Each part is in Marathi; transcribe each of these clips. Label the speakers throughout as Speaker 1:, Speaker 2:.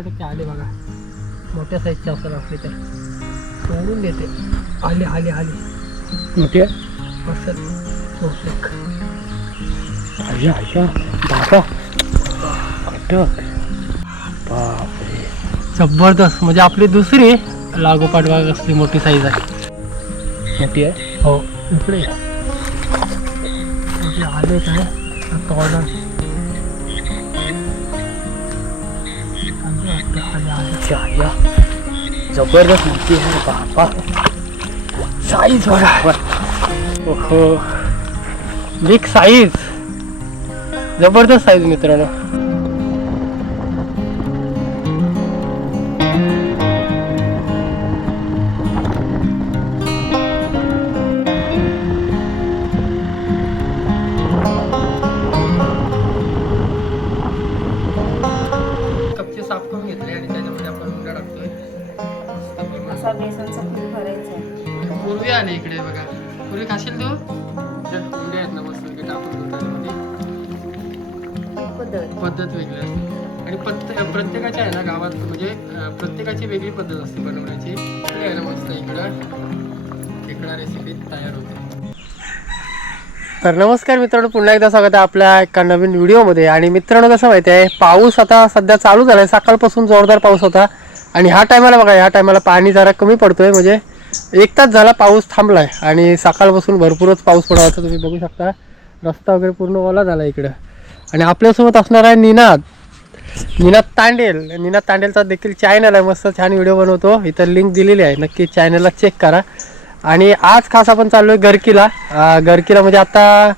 Speaker 1: टक्के आले बघा. मोठ्या साईजचे असेल असले तर सोडून देते. आले आले आले.
Speaker 2: मोठी?
Speaker 1: असेल बहुतेक.
Speaker 2: अय्या अय्या बाबा. अटक. बापरे.
Speaker 1: जबरदस्त. म्हणजे आपली दुसरी लागोपाठ बाग असली मोठी साईज आहे.
Speaker 2: मोठी आहे?
Speaker 1: हो. इकडे. आले काय? आता आले
Speaker 2: अच्छा अय्या जबरदस्त मोठी आहे बाबा
Speaker 1: साईज बघा
Speaker 2: ओहो
Speaker 1: बिग साईज जबरदस्त साईज मित्रांनो
Speaker 3: पद्धत
Speaker 1: असते बनवण्याची. मस्त इकडं. खेकडा रेसिपी तयार होते. तर नमस्कार मित्रांनो पुन्हा एकदा स्वागत आहे आपल्या एका नवीन व्हिडिओमध्ये. आणि मित्रांनो कसं माहिती आहे पाऊस आता सध्या चालू झाला आहे सकाळपासून जोरदार पाऊस होता. आणि ह्या टायमाला बघा ह्या टायमाला पाणी जरा कमी पडतो आहे म्हणजे एक तास झाला पाऊस थांबला आहे आणि सकाळपासून भरपूरच पाऊस पडा होता. तुम्ही बघू शकता रस्ता वगैरे पूर्ण ओला झाला इकडं. आणि आपल्यासोबत असणार आहे निनाद. निनाद तांडेल. निनाद तांडेलचा देखील चॅनल आहे. मस्त छान व्हिडिओ बनवतो. इथं लिंक दिलेली आहे. नक्की चॅनलला चेक करा. आणि आज खास आपण चाललो आहे गरकीला गरकीला म्हणजे आता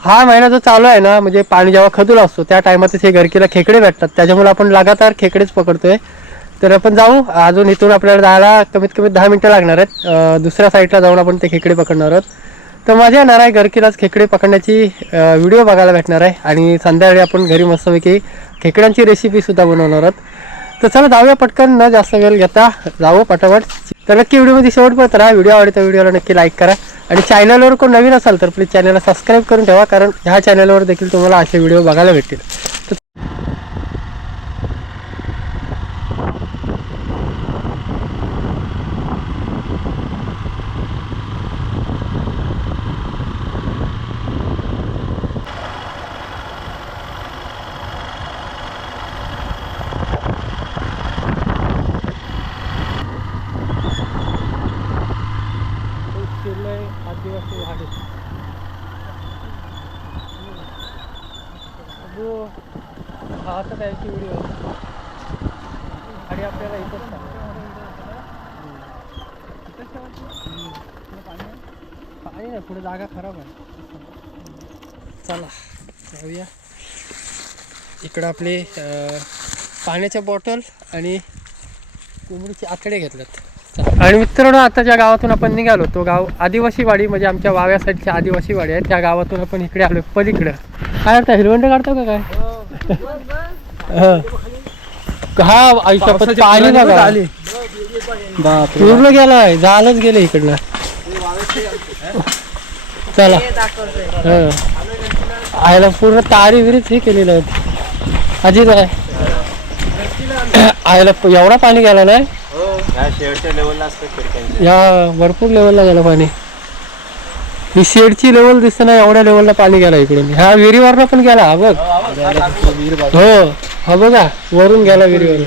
Speaker 1: हा महिना जो चालू आहे ना म्हणजे पाणी जेव्हा खदूला असतो त्या टायमातच हे गरकीला खेकडे भेटतात. त्याच्यामुळे आपण लगातार खेकडेच पकडतोय. तर आपण जाऊ. अजून इथून आपल्याला जायला कमीत कमी दहा मिनटं लागणार आहेत. दुसऱ्या साईडला जाऊन आपण ते खेकडे पकडणार आहोत. तर मजा येणार आहे गरकीलाच खेकडे पकडण्याची व्हिडिओ बघायला भेटणार आहे. आणि संध्याकाळी आपण घरी मस्तपैकी खेकड्यांची रेसिपी सुद्धा बनवणार आहोत. तर चला जाऊया पटकन न जास्त वेळ घेता जाऊ पटापट. तर नक्की व्हिडिओमध्ये शेवटपर्यंत राहा. व्हिडिओ आवडतो व्हिडिओला नक्की लाईक करा. आणि चॅनलवर कोण नवीन असाल तर प्लीज चॅनलला सबस्क्राईब करून ठेवा कारण ह्या चॅनलवर देखील तुम्हाला असे व्हिडिओ बघायला भेटतील. तर आदिवासी वाडे अगो हा आता त्याची व्हिडिओ आणि आपल्याला इथंच नाही पुढे जागा खराब आहे. चला जाऊया. इकडं आपले पाण्याच्या बॉटल आणि कोंबडीचे आकडे घेतल्यात आणि मित्रांनो आता ज्या गावातून आपण निघालो तो गाव आदिवासी वाडी म्हणजे आमच्या वाव्या साईडची आदिवासी वाडी आहे. त्या गावातून आपण इकडे आलो पलीकडं. काय करता हिरवंड काढतो का काय? हं. हा. पण पाणी बघा बाप पूर्ण गेलाय झालंच गेलं इकडनं. चला.
Speaker 3: हे
Speaker 1: हं. आईला पूर्ण तारी विरीच हे केलेलं आहे अजित आहे. आईला प- एवढा पाणी गेला नाही?
Speaker 4: या खिडक्यांचे
Speaker 1: या भरपूर लेवलला गेलं पाणी. ही शेडची लेवल दिसते ना एवढ्या लेवलला पाणी गेला इकडून. ह्या विहिरीवरनं पण गेला हा बघ. हो हा बघा वरून गेला विहिरीवरून.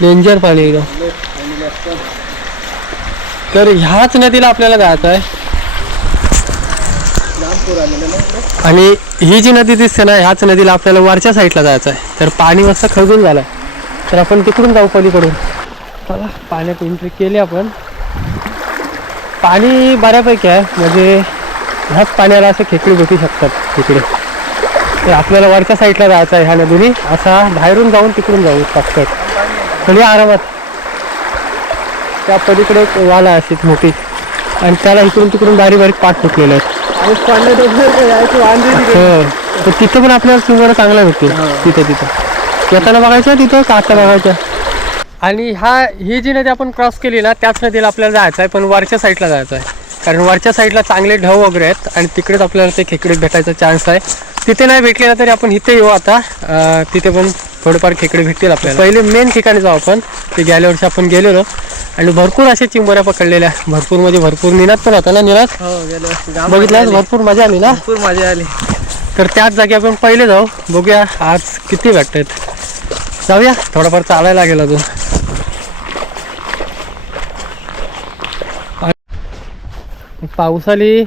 Speaker 1: डेंजर पाणी एकदम. तर ह्याच नदीला आपल्याला जायचं आहे. आणि ही जी नदी दिसते ना ह्याच नदीला आपल्याला वरच्या साईडला जायचं आहे. तर पाणी मस्त खळून झालं तर आपण तिकडून जाऊ पलीकडून. चला पाण्यात एंट्री केली आपण. पाणी बऱ्यापैकी आहे. म्हणजे ह्याच पाण्याला असं खेकडी भेटू शकतात तिकडे. तर आपल्याला वरच्या साईडला जायचं आहे ह्या नदीने. असा बाहेरून जाऊन तिकडून जाऊ पटकट म्हणजे आरामात. त्या पलीकडे एक वाला अशी अशीच मोठी. आणि त्याला इकडून तिकडून बारीक बारीक पाठ फुटलेले आहेत हो तर तिथं पण आपल्याला सुंदर चांगला भेटतील. तिथे तिथं. येताना बघायचं तिथं का आता बघायचं? आणि हा ही जी नदी आपण क्रॉस केली ना त्याच नदीला आपल्याला जायचं आहे पण वरच्या साईडला जायचं आहे. कारण वरच्या साईडला चांगले ढव वगैरे आहेत आणि तिकडेच आपल्याला ते खेकडे भेटायचा चान्स आहे. तिथे नाही भेटले ना तरी आपण इथे येऊ आता. तिथे पण थोडेफार खेकडे भेटतील आपल्याला. पहिले मेन ठिकाणी जाऊ आपण. ते गेल्या वर्षी आपण गेलेलो. आणि भरपूर अशा चिंबोऱ्या पकडलेल्या. भरपूर म्हणजे भरपूर निनाद पण होता ना निनाद?
Speaker 2: हो
Speaker 1: बघितलं भरपूर मजा आली ना?
Speaker 2: भरपूर मजा आली.
Speaker 1: तर त्याच जागी आपण पहिले जाऊ. बघूया आज किती भेटतात. जाऊया. थोडंफार चालायला लागेल अजून. पावसाली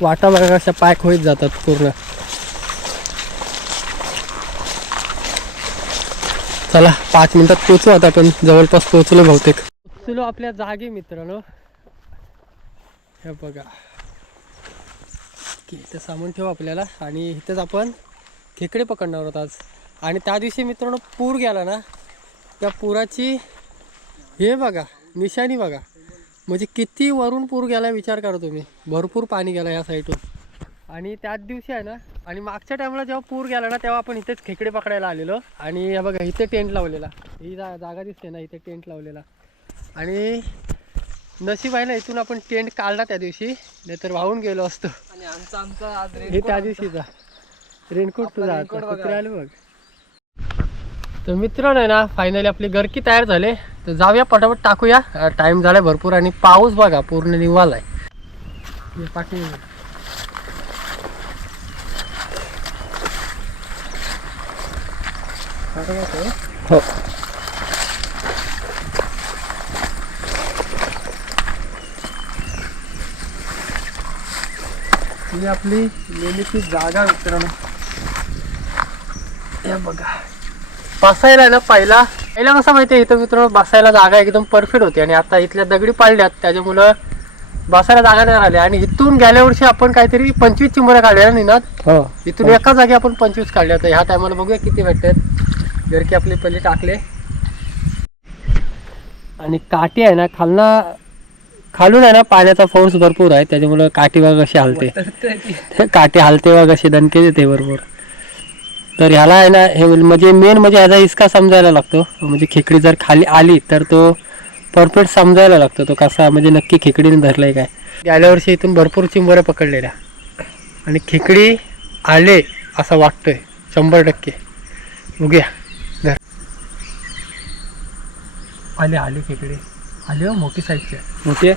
Speaker 1: वाटा कशा पॅक होत जातात पूर्ण. चला पाच मिनिटात पोचू आता आपण. जवळपास पोचलो बहुतेक. पोचलो आपल्या जागी मित्रांनो. हे बघा. की इथं सामान ठेवू आपल्याला. आणि इथंच आपण खेकडे पकडणार आहोत आज. आणि त्या दिवशी मित्रांनो पूर गेला ना त्या पुराची हे बघा निशाणी बघा. म्हणजे किती वरून पूर गेला विचार करा तुम्ही. भरपूर पाणी गेला या साईडवर आणि त्याच दिवशी आहे ना आणि मागच्या टायमाला जेव्हा पूर गेला ना तेव्हा आपण इथेच खेकडे पकडायला आलेलो. आणि बघा इथे टेंट लावलेला. ही जा जागा दिसते ना इथे टेंट लावलेला. आणि नशीब आहे ना इथून आपण टेंट काढला त्या दिवशी. नाहीतर वाहून गेलो असतो.
Speaker 2: आणि आमचा आमचा आज
Speaker 1: हे त्या दिवशीचा. रेनकोट तुझा. कुत्रे आले बघ. तर मित्रांनो आहे ना फायनली आपली गरकी तयार झाले. तर जाऊया पटापट टाकूया. टाइम झालाय भरपूर आणि पाऊस बघा पूर्ण निवालाय. हे हो ही आपली नेहमीची जागा मित्रांनो बघा बसायला ना पहिला पहिला कसं माहिती आहे इथं मित्रांनो बसायला जागा एकदम परफेक्ट होती. आणि आता इथल्या दगडी पाडल्यात. त्याच्यामुळं बसायला जागा नाही राहिली आणि इथून गेल्या वर्षी आपण काहीतरी पंचवीस चिंबऱ्या काढल्या ना निनाद.
Speaker 2: हो.
Speaker 1: इथून एका जागी आपण पंचवीस काढल्या तर ह्या टायमाला बघूया किती भेटतात जर की आपले पहिले टाकले. आणि काठी आहे ना खालना खालून आहे ना पाण्याचा फोर्स भरपूर आहे. त्याच्यामुळं काठी बघा कशी हलते. काठी हलते बघा कशी दणके देते बरोबर तर ह्याला आहे ना हे म्हणजे मेन म्हणजे ह्याचा इसका समजायला लागतो. म्हणजे खेकडी जर खाली आली तर तो परफेक्ट समजायला लागतो. तो कसा म्हणजे नक्की खेकडीने धरलाय काय. गेल्या वर्षी इथून भरपूर चिंबऱ्या पकडलेल्या. आणि खेकडी आले असं वाटतंय शंभर टक्के. बघूया. आले आले खेकडे आले हो मोठी साईजचे
Speaker 2: मोठी? आहे.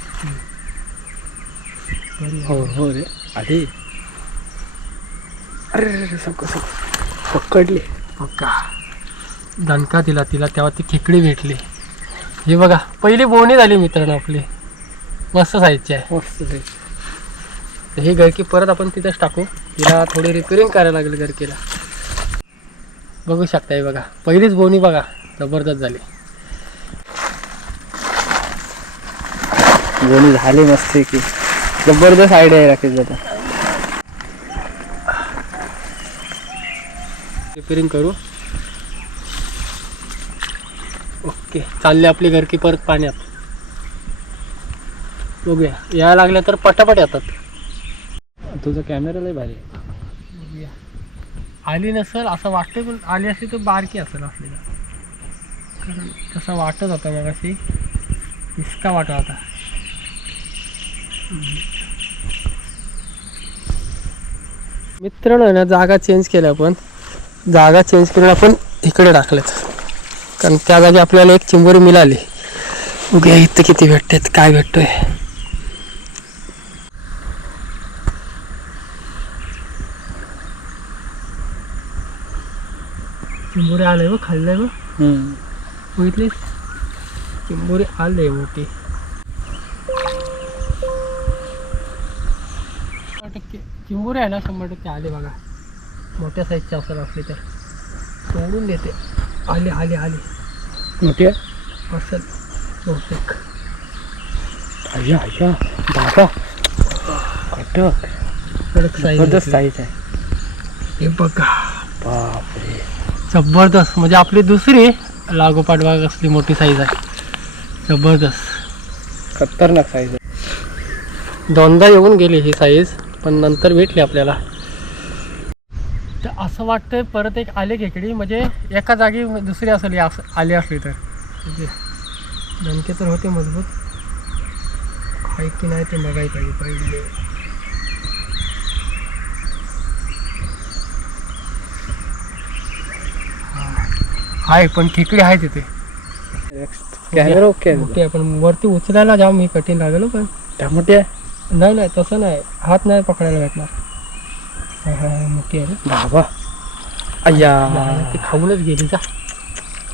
Speaker 2: हो हो रे. आधी
Speaker 1: अरे सक सक पकडले. बघा दणका दिला तिला तेव्हा ती खेकडी भेटली. हे बघा पहिली बोवणी झाली मित्रांनो आपली. मस्त साईजची आहे.
Speaker 2: मस्त.
Speaker 1: तर ही गळकी परत आपण तिथंच टाकू. तिला थोडी रिपेअरिंग करायला लागेल गळकीला बघू शकता हे बघा. पहिलीच बोवणी बघा. जबरदस्त झाली.
Speaker 2: दोन्ही झाले मस्त की. जबरदस्त आयडिया आहे राकेश दादा.
Speaker 1: रिपेरिंग करू. ओके चालले आपली घरकी परत पाण्यात. बघूया. यायला लागल्या तर पटापट येतात.
Speaker 2: तुझा कॅमेरा लय भारी आहे.
Speaker 1: बघूया. आली नसेल असं वाटतं पण आली असली तर बारकी असेल आपल्याला कारण तसं वाटत होता मग अशी इतका वाटत होता. मित्रांनो ना जागा चेंज केल्या आपण. जागा चेंज करून आपण इकडे टाकलेत. कारण त्या जागी आपल्याला एक चिंबोरी मिळाली. बघूया इथं किती भेटतात काय भेटतोय. चिंबोरी आलंय बघ खाल्लंय. बघितली चिंबोरी आले मोठी. टक्के चिंबोरी आहे ना शंभर टक्के आले बघा. मोठ्या साईजचे असेल असले तर. तोडून देते. आले आले आले.
Speaker 2: मोठी?
Speaker 1: असेल बहुतेक.
Speaker 2: अय्या अय्या दादा कटक.
Speaker 1: कडक
Speaker 2: जबरदस्त
Speaker 1: साईज
Speaker 2: साईज आहे.
Speaker 1: हे बघा.
Speaker 2: बापरे.
Speaker 1: जबरदस्त. म्हणजे आपली दुसरी लागोपाठ बघा कसली मोठी साईज आहे. जबरदस्त.
Speaker 2: खतरनाक साईज आहे.
Speaker 1: दोनदा येऊन गेली ही साईज पण नंतर भेटली आपल्याला. तर असं वाटतंय परत एक आले खेकडी म्हणजे एका जागी दुसरी असेल असं आली असली तर. म्हणजे दणके तर होते मजबूत. आहे की नाही ते बघायला पाहिजे पहिले. आहे पण खेकडी आहे तिथे.
Speaker 2: कॅमेरा ओके
Speaker 1: पण वरती उचलायला जाम मी कठीण लागेल हो पण.
Speaker 2: आहे
Speaker 1: नाही नाही तसं नाही. हात नाही पकडायला भेटणार. हा, हा, हा, मोठी आहे ना
Speaker 2: बाबा. अय्या.
Speaker 1: ती खाऊनच गेली जा.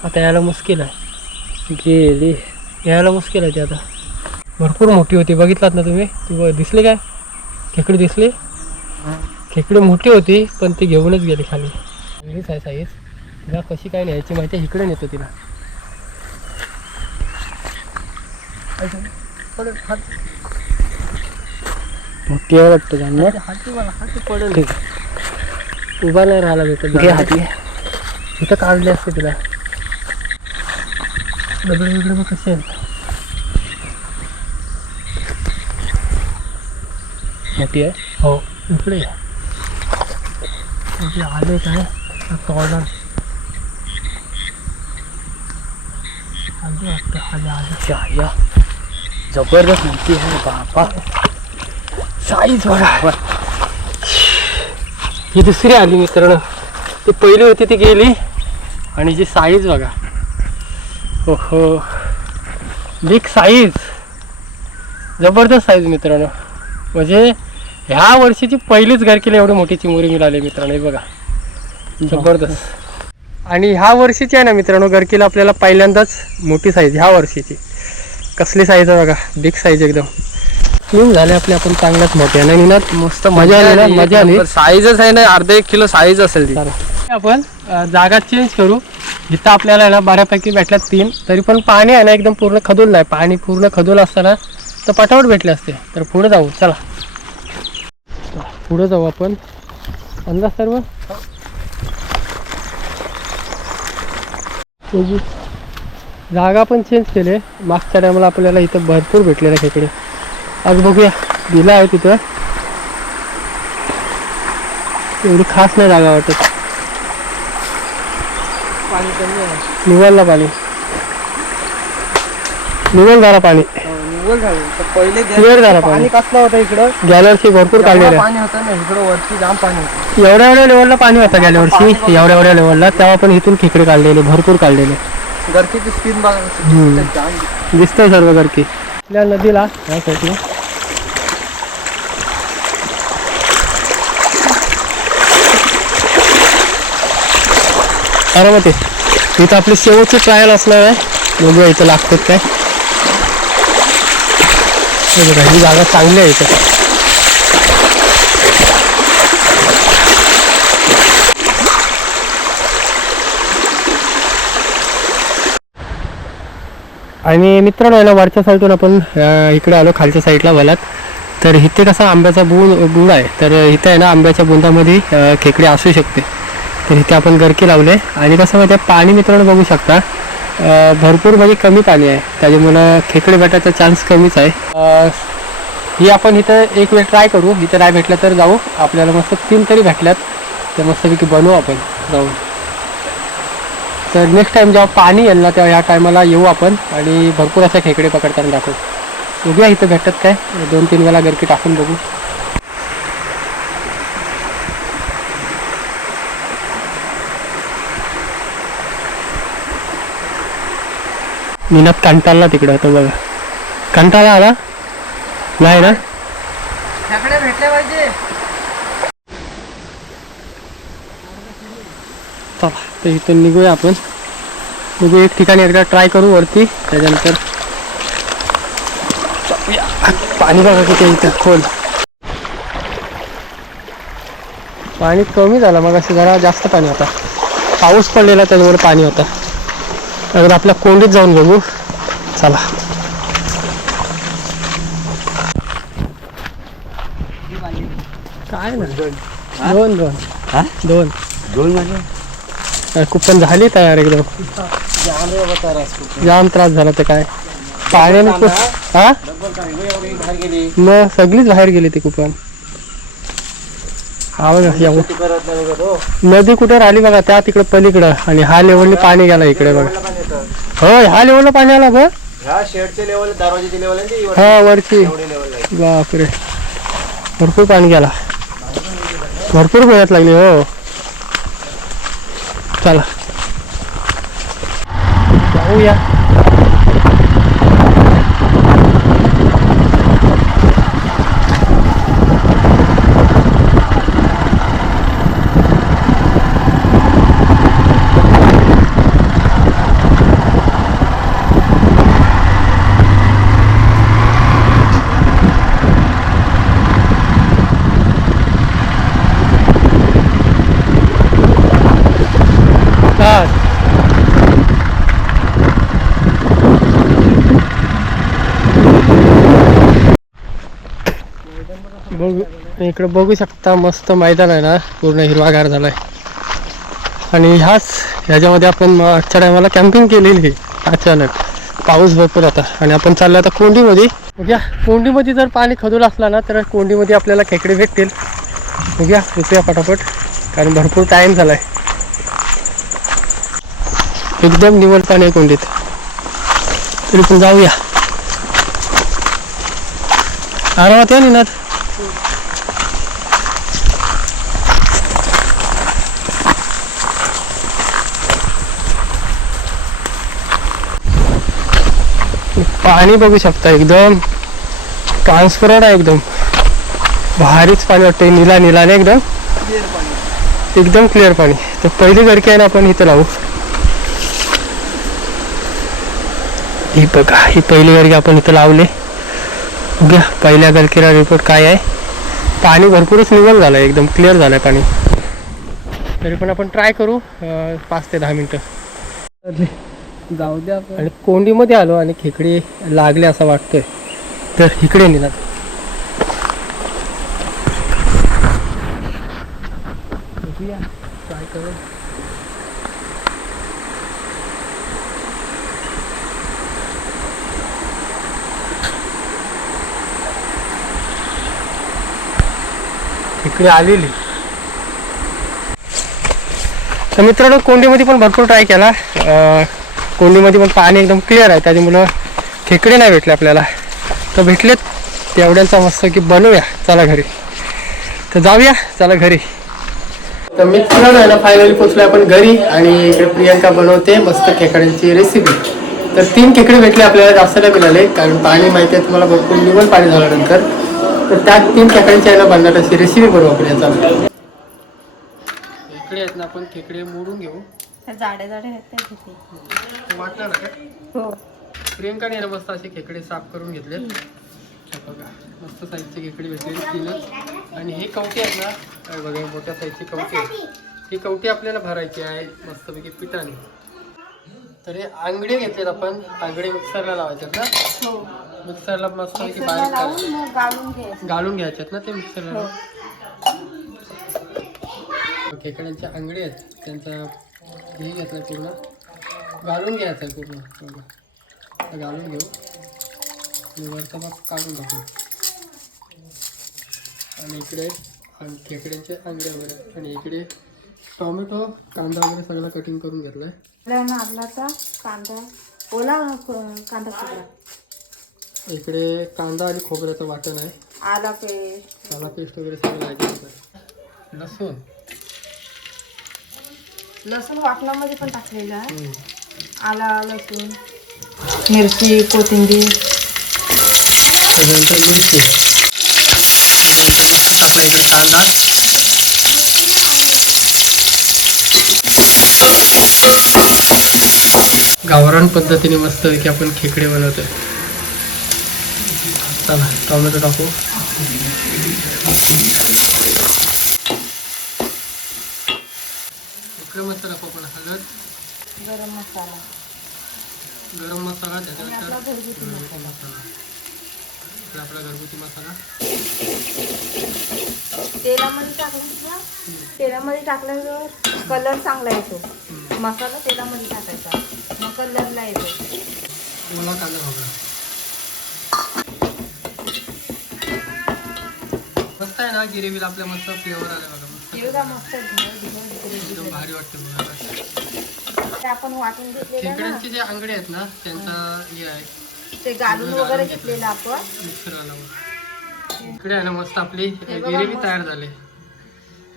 Speaker 1: आता यायला मुश्किल आहे.
Speaker 2: गेली.
Speaker 1: यायला मुश्किल आहे ती आता. भरपूर मोठी होती. बघितलात ना तुम्ही? ती ब- दिसली काय? खेकडी दिसली? खेकडी मोठी होती पण ती घेऊनच गेली खाली. चांगलीच आहे साईज. जा कशी काय न्यायची माहिती आहे? इकडे नेतो तिला.
Speaker 2: वाटतं
Speaker 1: हाती मला हाती पडेल. उभा नाही राहायला भेटत
Speaker 2: घे हाती.
Speaker 1: इथं काढले असते तिला. दगड बघ कसे
Speaker 2: मोठी आहे?
Speaker 1: हो इकडे आले काय? तोडणार आले वाटतं आले आले
Speaker 2: जबरदस्त मोठी आहे बाबा
Speaker 1: साईज बघा ही दुसरी आली मित्रांनो. ती पहिली होती ती गेली. आणि जी साईज बघा. हो हो बिग साईज जबरदस्त साईज मित्रांनो. म्हणजे ह्या वर्षीची पहिलीच घरकीला एवढी मोठी चिमुरी मिळाली मित्रांनो. हे बघा. जबरदस्त. आणि ह्या वर्षीची आहे ना मित्रांनो घरकीला आपल्याला पहिल्यांदाच मोठी साईज ह्या वर्षीची. कसली साईज आहे बघा. बिग साईज एकदम. तीन झाले आपले आपण चांगल्याच मोठे. नाही निनाद
Speaker 2: मस्त
Speaker 1: मजा आली ना मजा आली.
Speaker 2: साईजच आहे ना अर्धा एक किलो साईज असेल ती.
Speaker 1: आपण जागा चेंज करू. जिथं आपल्याला आहे ना बऱ्यापैकी भेटल्यात तीन. तरी पण पाणी आहे ना एकदम पूर्ण खदूल नाही. पाणी पूर्ण खदूल असताना तर पटापट भेटले असते. तर पुढे जाऊ. चला. पुढे जाऊ आपण. अंदाज सर्व. जागा पण चेंज केले. मागच्या टायमाला आपल्याला इथं भरपूर भेटलेलं खेकडे. आज बघूया. दिला आहे तिथं. एवढी खास नाही जागा वाटत.
Speaker 2: पाणी कमी आहे.
Speaker 1: निवडला पाणी. निवड झाला पाणी.
Speaker 2: निवड झाली. तर पहिले
Speaker 1: क्लिअर झाला पाणी.
Speaker 2: पाणी कसलं होतं इकडं?
Speaker 1: गेल्या वर्षी भरपूर आहे.
Speaker 2: पाणी होतं ना इकडं वरती जाम पाणी होतं.
Speaker 1: एवढ्या एवढ्या लेवलला पाणी होतं गेल्या वर्षी एवढ्या एवढ्या लेवलला तेव्हा पण इथून खेकडे काढलेले भरपूर काढलेले.
Speaker 2: गरकीची स्पीड बघा. जाम
Speaker 1: दिसतंय सर्व गरकी आपल्या नदीला ह्या साईडला अरे मग ते इथं आपली शेवटची ट्रायल असणार आहे. बघूया इथं लागतात काय. बघा, ही जागा चांगली आहे इथं. आणि मित्रांनो आहे ना वरच्या साईडून आपण इकडे आलो खालच्या साईडला वलात. तर इथे कसा आंब्याचा बूळ गुळ आहे. तर इथे आहे ना आंब्याच्या बुंदामध्ये खेकडे असू शकते. तर इथे आपण गरके लावले. आणि कसं माहिती आहे पाणी मित्रांनो बघू शकता. भरपूर म्हणजे कमी पाणी आहे. त्याच्यामुळं खेकडे भेटायचा चान्स कमीच आहे. ही आपण इथं एक वेळ ट्राय करू. इथं नाही भेटलं तर जाऊ. आपल्याला मस्त तीन तरी भेटल्यात. तर मस्तपैकी बनवू आपण. जाऊन. तर नेक्स्ट टाइम जेव्हा पाणी येईल ना तेव्हा ह्या टायमाला येऊ आपण. आणि भरपूर असे खेकडे पकडताना दाखवू. बघूया इथं भेटत काय? दोन तीन वेळा गरकी टाकून बघू. मीनात कंटाळला तिकडं होतं बघा. कंटाळा आला? नाही ना?
Speaker 2: भेटले पाहिजे.
Speaker 1: चला तर इथून निघूया आपण. बघू एक ठिकाणी एकदा ट्राय करू वरती. त्याच्यानंतर. पाणी बघा किती इथं. खोल. पाणी कमी झालं मग असं जरा जास्त पाणी होता. पाऊस पडलेला त्याच्यामुळे पाणी होता. अगर आपल्या कोंडीत जाऊन बघू. चला. काय ना दोन. दोन दोन.
Speaker 2: दोन.
Speaker 1: अरे कुपन झाली तयार एकदम. जाम त्रास झाला ते काय. पाण्याने खूप हा? मग सगळीच बाहेर गेली ती कुपन हा बघा नदी कुठे राहिली बघा त्या तिकडे पलीकडं. आणि हा लेवलने पाणी गेला इकडे बघा. होय ह्या लेवलला पाणी आला
Speaker 2: ह्या शेडचे लेवल दरवाजाची लेवल आहे ती एवढी
Speaker 1: हा वरची बापरे. भरपूर पाणी गेला. भरपूर मेहनत लागली हो. चला. जाऊया हा इकडे बघू शकता मस्त मैदान आहे ना पूर्ण हिरवागार झालाय. आणि ह्याच ह्याच्यामध्ये आपण मागच्या टायमाला कॅम्पिंग केलेली अचानक. पाऊस भरपूर होता आणि आपण चाललो आता कोंडीमध्ये. बघ्या कोंडीमध्ये जर पाणी खदूल असला ना तर कोंडीमध्ये आपल्याला खेकडे भेटतील. बघूया रुपया पटापट कारण भरपूर टाईम झालाय. एकदम निवड पाणी आहे कोंडीत. तरी पण जाऊया. आरामात या निनाद. पाणी बघू शकता एकदम ट्रान्सपरंट आहे एकदम. भारीच पाणी वाटतंय निला निलाने एकदम. एकदम क्लिअर पाणी. तर पहिली गडकी आहे ना आपण इथं लावू. ही बघा ही पहिली गडकी आपण इथं लावले. घ्या पहिल्या गडकीला रिपोर्ट काय आहे. पाणी भरपूरच निवल झालं एकदम क्लिअर झालं पाणी. तरी पण आपण ट्राय करू पाच ते दहा मिनटं.
Speaker 2: जाऊ द्या आपण.
Speaker 1: आणि कोंडीमध्ये आलो आणि खेकडे लागले असं वाटतंय. तर इकडे नेला ट्राय करू इकडे आलेली. तर मित्रांनो कोंडीमध्ये पण भरपूर ट्राय केला. अं, कोंडीमध्ये पण पाणी एकदम क्लिअर आहे. त्याच्यामुळं खेकडे नाही भेटले आपल्याला. तर भेटलेत तेवढ्याचा मस्त की बनवूया. चला घरी. तर जाऊया. चला घरी. तर मित्रांनो आहे ना फायनली पोचलो आपण घरी आणि इकडे प्रियांका बनवते मस्त खेकड्यांची रेसिपी तर तीन खेकडे भेटले आपल्याला जास्त नाही मिळाले कारण पाणी माहिती आहे तुम्हाला भरपूर निवड पाणी झाल्यानंतर. तर त्या तीन खेकड्यांची आहे ना अशी रेसिपी बनवू आपण याचा. इकडे आहेत ना आपण खेकडे मोडून घेऊ.
Speaker 3: त्या जाड्या जाड्या आहेत त्या घेते.
Speaker 1: वाटणार का
Speaker 3: हो.
Speaker 1: प्रियंकाने ना मस्त असे खेकडे साफ करून घेतले बघा मस्त साईजचे खेकडे भेटलेले तीनच आणि हे कवटे आहेत ना हे बघा मोठ्या साईजची कवटे आहेत. ही कवटी आपल्याला भरायची आहे मस्तपैकी पिठाने. तर हे आंगडे घेतलेत आपण. आंगडे मिक्सरला लावायच्यात ना?
Speaker 3: हो.
Speaker 1: मिक्सरला बारीक
Speaker 3: गाळून घ्यायचं.
Speaker 1: घालून घ्यायच्यात ना ते मिक्सरला?
Speaker 3: हो.
Speaker 1: खेकड्यांचे आंगडे आहेत. त्यांचा हे घेतलं पूर्ण. घालून घ्यायचं आहे पूर्ण. आता घालून घेऊ. आणि वरचा भाग काढून टाकू. आणि इकडे आं- खेकड्यांचे आंगडे वगैरे. आणि इकडे टोमॅटो कांदा वगैरे सगळं कटिंग करून घेतलाय.
Speaker 3: आपल्या नारळाचा कांदा. ओला कांदा खोबरा.
Speaker 1: इकडे कांदा आणि खोबऱ्याचं वाटण आहे.
Speaker 3: आला पेस्ट.
Speaker 1: त्याला पेस्ट वगैरे सगळं लागायचं लसूण.
Speaker 3: लसूण वाटणामध्ये पण टाकलेलं आहे. आला लसूण मिरची कोथिंबीर.
Speaker 1: त्याच्यानंतर मिरची. त्याच्यानंतर इकडे कांदा. गावरान पद्धतीने मस्त की आपण खेकडे बनवतोय. चला टोमॅटो टाकू इकडे मस्त आपण हळद
Speaker 3: गरम मसाला.
Speaker 1: गरम मसाला
Speaker 3: आपला
Speaker 1: त्याच्यानंतर
Speaker 3: घरगुती मसाला.
Speaker 1: इकडे आपला घरगुती मसाला.
Speaker 3: तेलामध्ये टाकलं ना तेलामध्ये टाकल्यावर कलर चांगला येतो. मसाला तेलामध्ये टाकायचा. मग कलरला येतो.
Speaker 1: मला कांदा खोबरा मस्त आहे ना गिरेवीला आपल्या मस्त फ्लेवर आला बघा. मस्त. भारी वाटतं
Speaker 3: ते आपण वाटून घेतलेलं
Speaker 1: जे आंगडे आहेत ना त्यांचा हे आहे.
Speaker 3: ते गालून वगैरे घेतलेलं. आपण.
Speaker 1: मिक्सरला इकडे आहे ना मस्त आपली गिरेवी. तयार झाली.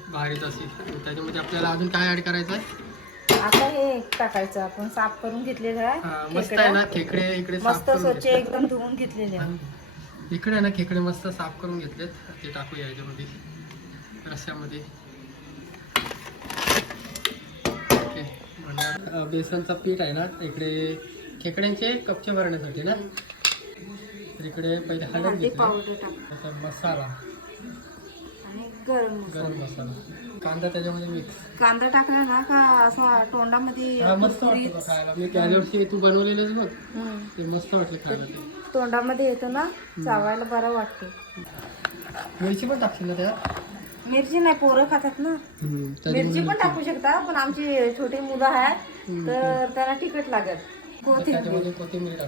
Speaker 1: भारीच अशी. आणि त्याच्यामध्ये आपल्याला अजून काय ऍड करायचं आहे?
Speaker 3: आता हे टाकायचं आपण साफ करून घेतलेलं आहे.
Speaker 1: मस्त. आहे ना खेकडे इकडे
Speaker 3: मस्त स्वच्छ. एकदम धुवून घेतलेले
Speaker 1: इकडे आहे ना खेकडे मस्त साफ करून घेतलेत. ते टाकूया याच्यामध्ये रस्स्यामध्ये ओके. म्हणणार, अं, बेसनचं पीठ आहे ना इकडे खेकड्यांचे कपचे भरण्यासाठी ना? तर इकडे पहिले हळद
Speaker 3: पावडर
Speaker 1: मसाला.
Speaker 3: गरम मसाला.
Speaker 1: गरम मसाला. कांदा त्याच्यामध्ये मिक्स
Speaker 3: कांदा टाकला ना का असा तोंडामध्ये
Speaker 1: मस्त वाटतं खायला. मी तू बनवलेलंच बघ. ते मस्त वाटले खायला
Speaker 3: तोंडामध्ये येतो ना चावायला बरं वाटतो.
Speaker 1: मिरची पण टाकशील ना त्यात?
Speaker 3: मिरची नाही पोरं खातात ना. मिरची पण टाकू शकता पण आमची छोटी मुलं आहेत तर त्यांना तिखट लागत कोथिंबीर.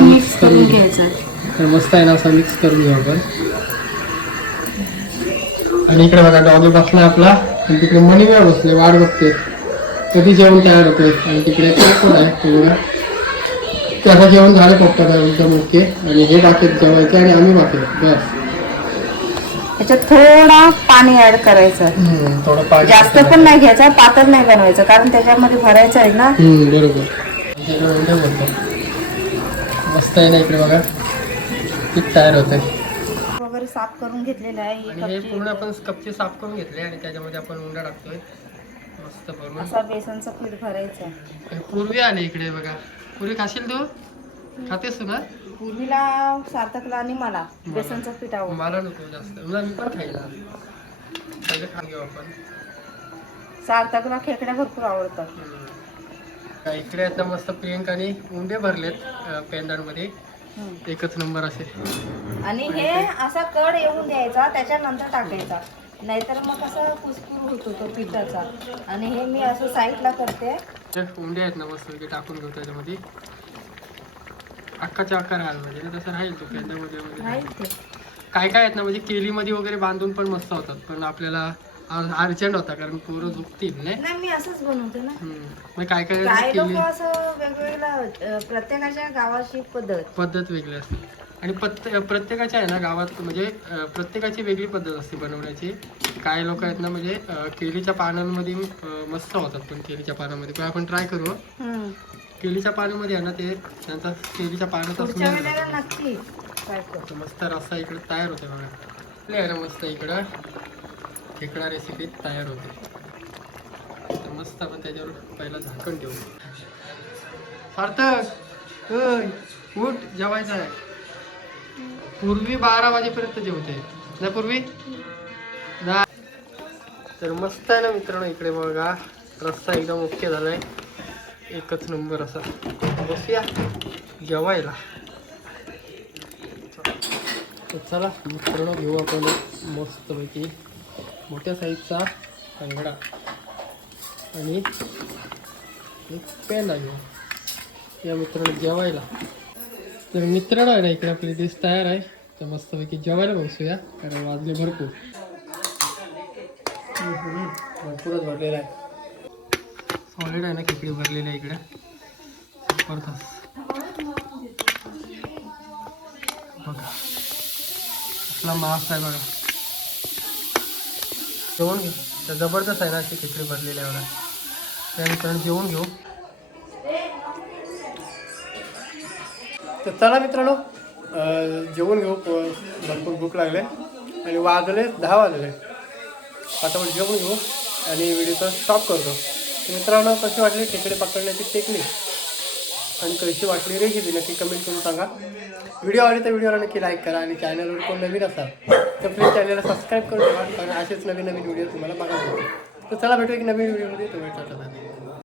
Speaker 3: मिक्स करून घ्यायचं.
Speaker 1: तर मस्त आहे ना असं मिक्स करून घेऊ आपण. आणि इकडे बघा डॉगी बसला आपला. आणि तिकडे मणिमेळ बसले वाट बघते. कधी जेवण तयार होते? आणि तिकडे कोण आहे तो बघा. त्याचं जेवण झालं पप्पा एकदम ओके आणि हे बाकीत जेवायचे आणि आम्ही बाकी बस.
Speaker 3: त्याच्यात थोडा पाणी ऍड करायचं.
Speaker 1: थोडं पाणी
Speaker 3: जास्त पण नाही घ्यायचा पातळ नाही बनवायचं कारण त्याच्यामध्ये भरायचं आहे ना.
Speaker 1: बरोबर. मस्त आहे ना इकडे बघा. पीठ तयार होते
Speaker 3: वगैरे साफ करून घेतलेलं आहे ही
Speaker 1: पूर्ण आपण कपचे साफ करून घेतले आणि त्याच्यामध्ये आपण उंडा टाकतोय. मस्त भरून
Speaker 3: असा बेसनचं पीठ भरायचं
Speaker 1: पूर्वी आले इकडे बघा. पूर्वी खाशील तू? खातेस तू ना
Speaker 3: पूर्वीला सार्थकला आणि मला बेसनचं पीठ आवडतं.
Speaker 1: मला नको जास्त. मला मी पण खायला पहिले खाऊन घेऊ आपण.
Speaker 3: सार्थकला खेकड्या भरपूर आवडतात.
Speaker 1: हम्म. इकडे आहेत ना मस्त प्रियंकाने उंडे भरलेत अं, पेंदांमध्ये
Speaker 3: हम्म.
Speaker 1: एकच नंबर असे.
Speaker 3: आणि हे असा कड येऊन द्यायचा त्याच्यानंतर टाकायचा. नाहीतर मग कसं कुसकुर होतो तो पिठाचा. आणि हे मी असं साईडला करते.
Speaker 1: ते उंडे आहेत ना मस्त पैकी टाकून घेऊ त्याच्यामध्ये. अक्काच्या अक्का राहायला पाहिजे ना तसं राहील तो पेंदामध्ये वगैरे
Speaker 3: राहील
Speaker 1: काय काय आहेत ना म्हणजे केलीमध्ये वगैरे बांधून पण मस्त होतात पण आपल्याला अर्जंट होता कारण पोरं झोपतील नाही?
Speaker 3: मी असंच बनवते ना.
Speaker 1: मग काय काय केली?
Speaker 3: असं वेगवेगळं अं, प्रत्येकाच्या गावाची पद्धत.
Speaker 1: पद्धत वेगळी असते. आणि प्रत्ये प्रत्येकाच्या आहे ना गावात म्हणजे प्रत्येकाची वेगळी पद्धत असते बनवण्याची. काय लोक आहेत ना म्हणजे अं, केळीच्या पानांमध्ये अं, मस्त होतात पण केळीच्या पानामध्ये. पण आपण ट्राय करू हं. केळीच्या पानामध्ये आहे ना ते त्यांचा केळीच्या पानाचा
Speaker 3: पुढच्या वेळेला. नक्की कर.
Speaker 1: मस्त रस्सा इकडे तयार होते बघा. आपले आहे ना मस्त इकडं खेकडा रेसिपी तयार होते तर मस्त आपण त्याच्यावर पहिला झाकण ठेवू. सार्थक ओय, उठ जेवायचं आहे. पूर्वी बारा वाजेपर्यंत जेवते. ना पूर्वी? ना तर मस्त आहे ना मित्रांनो इकडे बघा. रस्ता एकदम ओके झालाय. एकच नंबर असा. बसूया. जेवायला चला मित्रांनो घेऊ आपण मस्तपैकी. मोठ्या साईजचा कांगडा आणि एक पेन घेऊ या मित्रांनो जेवायला तर मित्रांनो आहे ना इकडे आपली डिश तयार आहे. तर मस्तपैकी जेवायला बसूया कारण वाजले भरपूर. भरपूरच भरलेला आहे. सॉलिड आहे ना खेकडी भरलेली आहे इकडे. जबरदस्त. बघा. आपला मास आहे बघा. जेवण घेऊ तर जबरदस्त आहे ना अशी खिचडी भरलेली आहे बघा. त्यानंतर जेवण घेऊ. तर चला मित्रांनो जेवण घेऊ भरपूर भूक लागले आणि वाजले दहा वाजले. पटापट जेवण घेऊ आणि व्हिडिओचा स्टॉप करतो. मित्रांनो कशी वाटली खेकडे पकडण्याची टेक्निक आणि कशी वाटली रेसिपी नक्की कमेंट करून सांगा. व्हिडिओ आवडली तर व्हिडिओला नक्की लाईक करा आणि चॅनलवर कोण नवीन असाल तर प्लीज चॅनलला सबस्क्राईब करून ठेवा. कारण असेच नवीन नवीन व्हिडिओ तुम्हाला बघायला तर चला भेटू एक नवीन व्हिडिओमध्ये. तुम्ही भेटतात